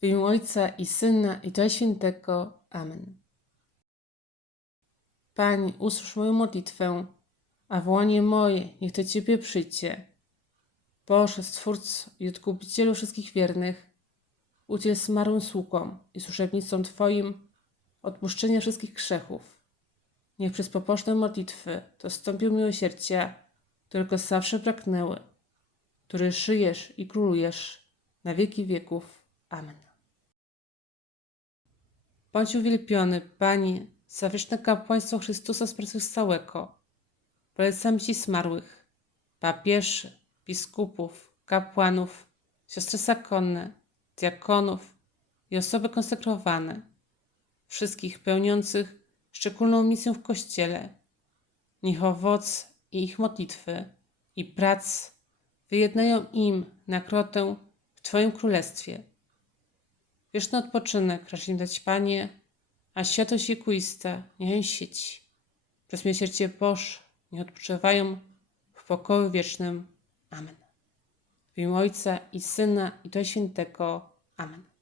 W imię Ojca i Syna i Ducha Świętego. Amen. Pani, usłysz moją modlitwę, a wołanie moje niech do Ciebie przyjdzie. Boże, Stwórco i Odkupicielu wszystkich wiernych, udziel zmarłym sługom i służebnicom Twoim odpuszczenia wszystkich grzechów. Niech przez pobożne modlitwy dostąpią miłosierdzia, którego zawsze pragnęły, który żyjesz i królujesz na wieki wieków. Amen. Bądź uwielbiony, Panie, za wieczne kapłaństwo Chrystusa zmartwychwstałego. Polecam Ci zmarłych, papieży, biskupów, kapłanów, siostry zakonne, diakonów i osoby konsekrowane, wszystkich pełniących szczególną misję w Kościele. Niech owoc i ich modlitwy i prac wyjednają im nagrodę w Twoim Królestwie. Wieczny odpoczynek racz im dać, Panie, a światłość wiekuista niech sieci. Przez miłosierdzie Boże niech odpoczywają w pokoju wiecznym. Amen. W imię Ojca i Syna i Ducha Świętego. Amen.